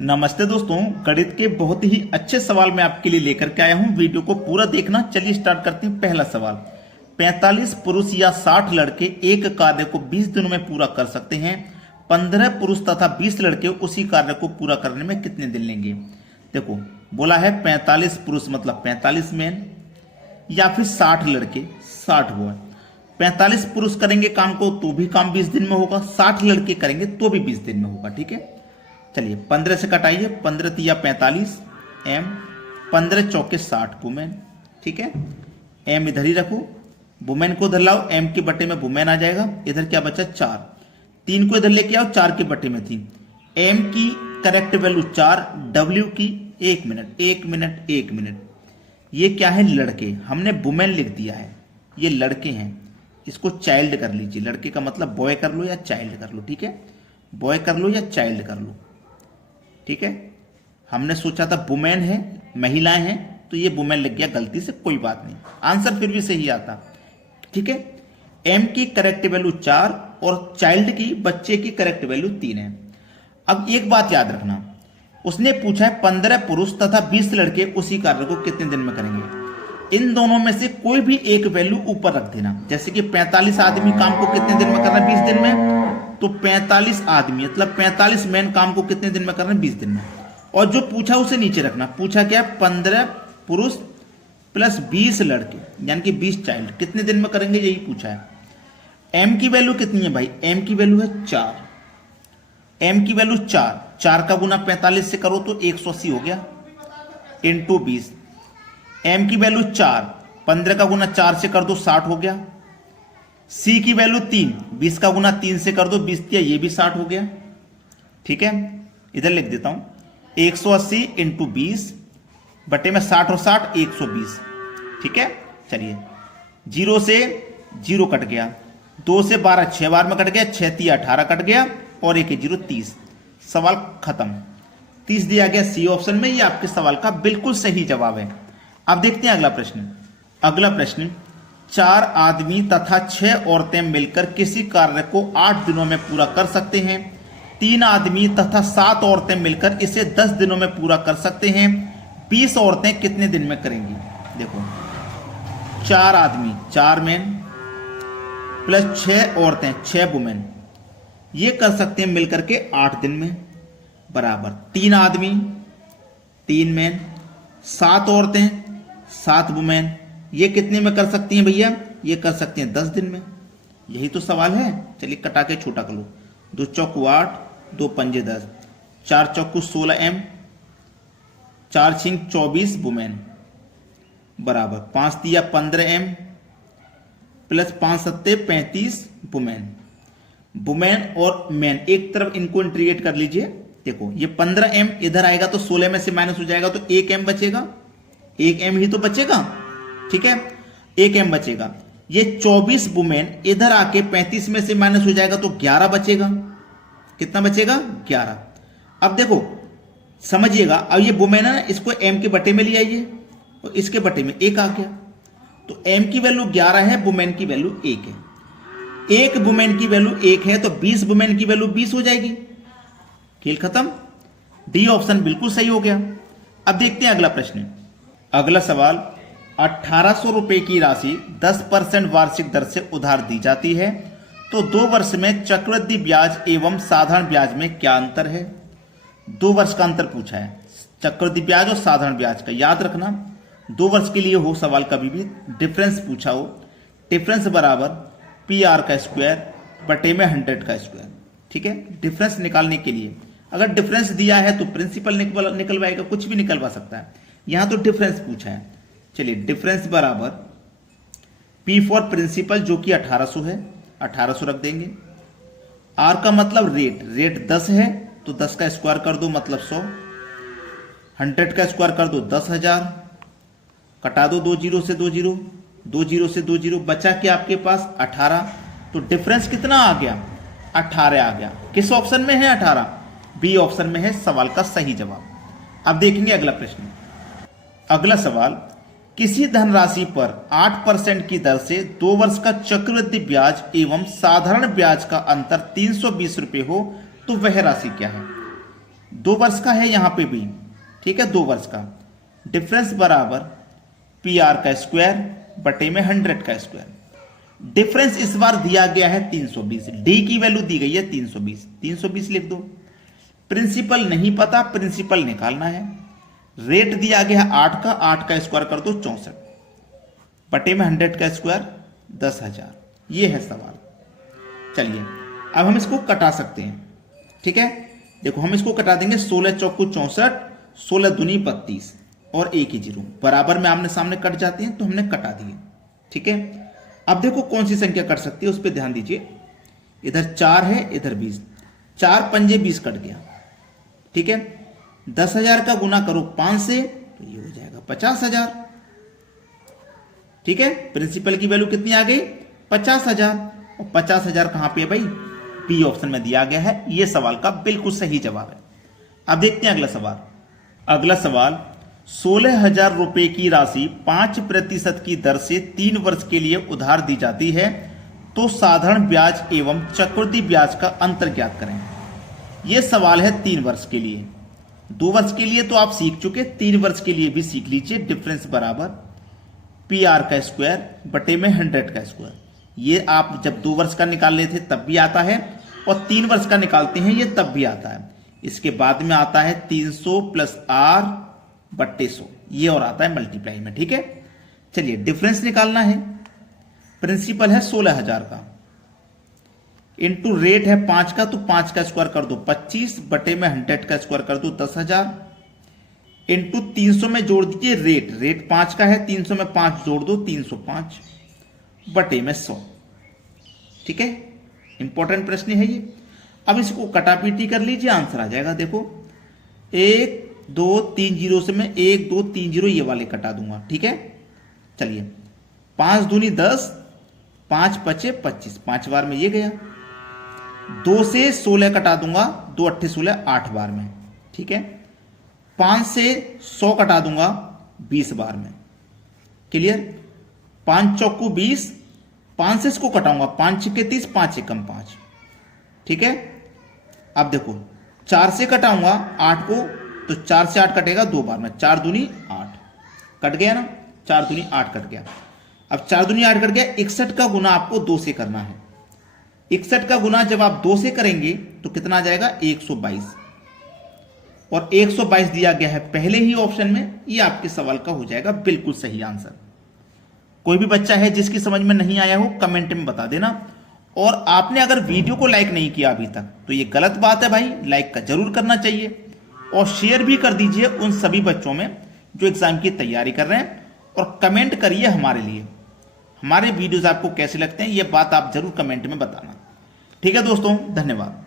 नमस्ते दोस्तों, गणित के बहुत ही अच्छे सवाल मैं आपके लिए लेकर के आया हूं। वीडियो को पूरा देखना। चलिए स्टार्ट करते हैं। पहला सवाल, 45 पुरुष या 60 लड़के एक कार्य को 20 दिनों में पूरा कर सकते हैं। 15 पुरुष तथा 20 लड़के उसी कार्य को पूरा करने में कितने दिन लेंगे। देखो, बोला है 45 पुरुष मतलब 45 मैन, या फिर 60 लड़के 60 बॉय। 45 पुरुष करेंगे काम को तो भी काम 20 दिन में होगा, 60 लड़के करेंगे तो भी 20 दिन में होगा। ठीक है, चलिए 15 से कटाइए। 15 तिया 45 एम, 15 चौके 60 वुमेन। ठीक है, एम इधर ही रखो, वुमेन को इधर लाओ, एम के बटे में वुमेन आ जाएगा। इधर क्या बचा 4, 3 को इधर लेके आओ, 4 के बटे में 3। एम की करेक्ट वैल्यू 4, डब्ल्यू की 1 मिनट 1 मिनट 1 मिनट। ये क्या है, लड़के, हमने वुमेन लिख दिया है, ये लड़के हैं, इसको चाइल्ड कर लीजिए। लड़के का मतलब बॉय कर लो या चाइल्ड कर लो। ठीक है, बॉय कर लो या चाइल्ड कर लो। ठीक है, हमने सोचा था वुमेन है, महिलाएं हैं, तो ये वुमेन लग गया गलती से, कोई बात नहीं, आंसर फिर भी सही आता। ठीक है, एम की करेक्ट वैल्यू 4 और चाइल्ड की, बच्चे की करेक्ट वैल्यू 3 है। अब एक बात याद रखना, उसने पूछा है 15 पुरुष तथा 20 लड़के उसी कार्य को कितने दिन में करेंगे। इन दोनों में से कोई भी एक वैल्यू ऊपर रख देना। जैसे कि 45 आदमी काम को कितने दिन में करना है, 20 दिन में, तो 45 आदमी मतलब 45 मैन काम को कितने दिन में करना है, 20 दिन में। और जो पूछा उसे नीचे रखना। पूछा क्या, 15 पुरुष प्लस 20 लड़के यानी कि 20 चाइल्ड कितने दिन में करेंगे, यही पूछा है। एम की वैल्यू कितनी है भाई, एम की वैल्यू है 4। एम की वैल्यू 4, 4 का गुना 45 से करो तो 180 हो गया, इंटू 20। एम की वैल्यू 4, 15 का गुना 4 से कर दो 60 हो गया। सी की वैल्यू 3, 20 का गुना 3 से कर दो 20 दिया, ये भी 60 हो गया। ठीक है, इधर लिख देता हूं 180 इंटू 20 बटे में 60 और 60 120। ठीक है, चलिए 0 से 0 कट गया, 2 से 12 6 बार में कट गया, 6 तिया 18 कट गया और 1 0 30। सवाल खत्म। 30 दिया गया सी ऑप्शन में, ये आपके सवाल का बिल्कुल सही जवाब है। अब देखते हैं अगला प्रश्न। अगला प्रश्न, 4 आदमी तथा 6 औरतें मिलकर किसी कार्य को 8 दिनों में पूरा कर सकते हैं। 3 आदमी तथा 7 औरतें मिलकर इसे 10 दिनों में पूरा कर सकते हैं। 20 औरतें कितने दिन में करेंगी। देखो, 4 आदमी 4 मैन प्लस 6 औरतें 6 वुमेन, ये कर सकते हैं मिलकर के 8 दिन में, बराबर 3 आदमी 3 मैन 7 औरतें 7 वुमेन, ये कितने में कर सकती हैं भैया, ये कर सकते हैं 10 दिन में। यही तो सवाल है। चलिए कटा के छोटा कर लो, 2 चौकू 8, 2 पंजे 10, 4 चौकू 16 एम, 4 छिंग 24 वुमेन, बराबर 5 दिया 15 एम प्लस 5 सत्ते 35 वुमेन। वुमेन और मैन एक तरफ इनको इंटीग्रेट कर लीजिए। देखो, ये 15 एम इधर आएगा तो 16 में से माइनस हो जाएगा तो 1 एम बचेगा, 1 एम ही तो बचेगा। ठीक है, 1 एम बचेगा। ये 24 वुमेन इधर आके 35 में से माइनस हो जाएगा तो 11 बचेगा। कितना बचेगा, 11। अब देखो समझिएगा, अब ये वुमेन है ना, इसको एम के बटे में ले आइए और इसके बटे में 1 आ गया, तो एम की वैल्यू 11 है, वुमेन की वैल्यू 1 है। 1 वुमेन की वैल्यू 1 है तो 20 वुमेन की वैल्यू 20 हो जाएगी। खेल खत्म। डी ऑप्शन बिल्कुल सही हो गया। अब देखते हैं अगला प्रश्न। अगला सवाल, 1800 रुपए की राशि 10% वार्षिक दर से उधार दी जाती है, तो 2 वर्ष में चक्रवृद्धि ब्याज एवं साधारण ब्याज में क्या अंतर है। 2 वर्ष का अंतर पूछा है, चक्रवृद्धि ब्याज और साधारण ब्याज का। याद रखना 2 वर्ष के लिए हो सवाल, कभी भी डिफरेंस पूछा हो, डिफरेंस बराबर PR का स्क्वायर बटे में 100 का स्क्वायर। ठीक है, डिफरेंस निकालने के लिए अगर डिफरेंस दिया है तो प्रिंसिपल निकलवाएगा, कुछ भी निकलवा सकता है। यहां तो डिफरेंस पूछा है। चलिए डिफरेंस बराबर P फॉर प्रिंसिपल जो कि 1800 है, 1800 रख देंगे। R का मतलब रेट, रेट 10 है तो 10 का स्क्वायर कर दो मतलब 100, 100 का स्क्वायर कर दो 10,000, कटा दो 2 जीरो से 2 जीरो, 2 जीरो से 2 जीरो, बचा कि आपके पास 18। तो डिफरेंस कितना आ गया, 18 आ गया। किस ऑप्शन में है 18, बी ऑप्शन में है सवाल का सही जवाब। अब देखेंगे अगला प्रश्न। अगला सवाल, किसी धनराशि पर 8% की दर से 2 वर्ष का चक्रवृद्धि ब्याज एवं साधारण ब्याज का अंतर 320 रुपये हो तो वह राशि क्या है। 2 वर्ष का है यहां पे भी, ठीक है, 2 वर्ष का। डिफरेंस बराबर पी आर का स्क्वायर बटे में 100 का स्क्वायर। डिफरेंस इस बार दिया गया है 320, डी की वैल्यू दी गई है 320, 320 लिख दो। प्रिंसिपल नहीं पता, प्रिंसिपल निकालना है। रेट दिया गया है 8 का, 8 का स्क्वायर कर दो 64 बटे में 100 का स्क्वायर 10,000। ये है सवाल। चलिए अब हम इसको कटा सकते हैं, ठीक है। देखो हम इसको कटा देंगे, 16 चौको 64, 16 दूनी 32 और एक ही जीरो बराबर में आमने सामने कट जाते हैं, तो हमने कटा दिए, ठीक है। अब देखो कौन सी संख्या कट सकती है उस पर ध्यान दीजिए। इधर 4 है, इधर 20, 4 पंजे 20 कट गया, ठीक है। 10,000 का गुना करो 5 से तो ये हो जाएगा 50,000, ठीक है। प्रिंसिपल की वैल्यू कितनी आ गई? 50,000। और 50,000 कहां पे है भाई? बी ऑप्शन में दिया गया है। ये सवाल का बिल्कुल सही जवाब है। अब देखते हैं अगला सवाल। अगला सवाल, 16,000 रुपए की राशि 5% की दर से 3 वर्ष के लिए उधार दी जाती है, तो साधारण ब्याज एवं चक्रवृद्धि ब्याज का अंतर ज्ञात करें। यह सवाल है 3 वर्ष के लिए। 2 वर्ष के लिए तो आप सीख चुके, 3 वर्ष के लिए भी सीख लीजिए। डिफरेंस बराबर पी आर का स्क्वायर बटे में 100 का स्क्वायर। ये आप जब 2 वर्ष का निकाल लेते तब भी आता है, और 3 वर्ष का निकालते हैं ये तब भी आता है। इसके बाद में आता है 300 प्लस आर बट्टे 100, ये और आता है मल्टीप्लाई में, ठीक है। चलिए डिफरेंस निकालना है। प्रिंसिपल है 16,000 का, इनटू रेट है 5 का, तो 5 का स्क्वायर कर दो 25 बटे में 100 का स्क्वायर कर दो 10,000, इनटू 300 में जोड़ दीजिए रेट, रेट 5 का है, 300 में 5 जोड़ दो 305 बटे में 100, ठीक है। इंपॉर्टेंट प्रश्न है ये। अब इसको कटापीटी कर लीजिए, आंसर आ जाएगा। देखो 1 2 3 जीरो से मैं 1 2 3 जीरो ये वाले कटा दूंगा, ठीक है। चलिए 5 दूनी 10, 5 पचे 25, 5 बार में ये गया। 2 से 16 कटा दूंगा, 2 अट्ठे 16 8 बार में, ठीक है। 5 से 100 कटा दूंगा 20 बार में, क्लियर। 5 चौकू 20, 5 से इसको कटाऊंगा 5 छक्के 30, 5 एकम 5, ठीक है। अब देखो 4 से कटाऊंगा 8 को, तो 4 से 8 कटेगा 2 बार में, 4 दूनी 8 कट गया ना, 4 दूनी 8 कट गया। अब 4 दूनी 8 कट गया। 61 का गुना आपको 2 से करना है। 61 का गुना जब आप 2 से करेंगे तो कितना आ जाएगा? 122, और 122 दिया गया है पहले ही ऑप्शन में। ये आपके सवाल का हो जाएगा बिल्कुल सही आंसर। कोई भी बच्चा है जिसकी समझ में नहीं आया हो, कमेंट में बता देना। और आपने अगर वीडियो को लाइक नहीं किया अभी तक तो ये गलत बात है भाई, लाइक का जरूर करना चाहिए, और शेयर भी कर दीजिए उन सभी बच्चों में जो एग्जाम की तैयारी कर रहे हैं। और कमेंट करिए हमारे लिए, हमारे वीडियोस आपको कैसे लगते हैं, ये बात आप जरूर कमेंट में बताना, ठीक है दोस्तों। धन्यवाद।